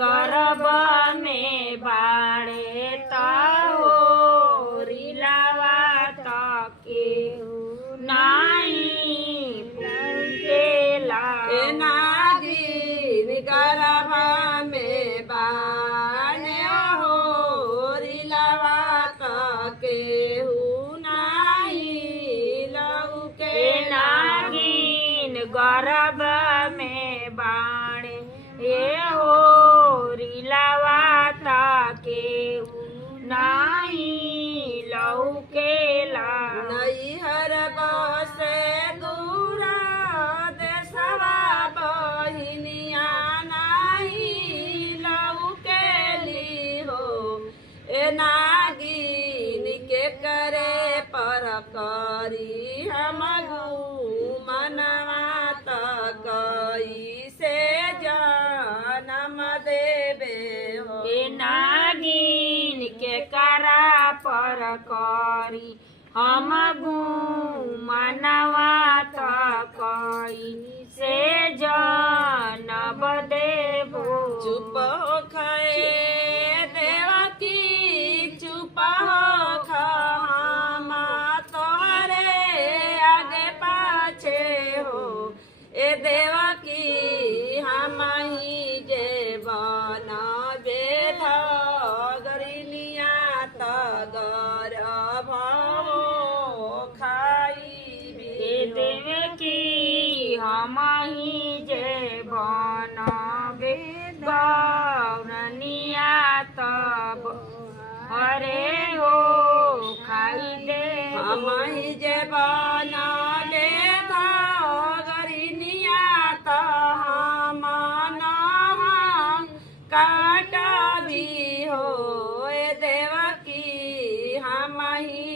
गर्भ में बाड़े ताओ रिलावा तके नाई पूंकेला नागिन गर्भ में बाड़े हो रिलावा तके नागिन गर्भ में बाणे ये हो रिलावा ताके नाई लौकेला नैहर बसे दूरा देशवा बहिनिया नाही लौकेली हो ए नागिन के करे पर करी हमगू मनवा तकई से जनम देवे हो ए नागिन के करा पर करी हम मनवा तकई से जनम देवो चुप हो खए देवकी चुप हो खमा तोरे आगे पाछे हो ए देवकी हम ही जे बना बेध गरिनिया तगर भो खाई देवकी हम ही जे बनबे गौरनिया तब हरे हो खाई दे हम ही जे बनबे गरिनिया त हम काटबी हो ए देवकी हम ही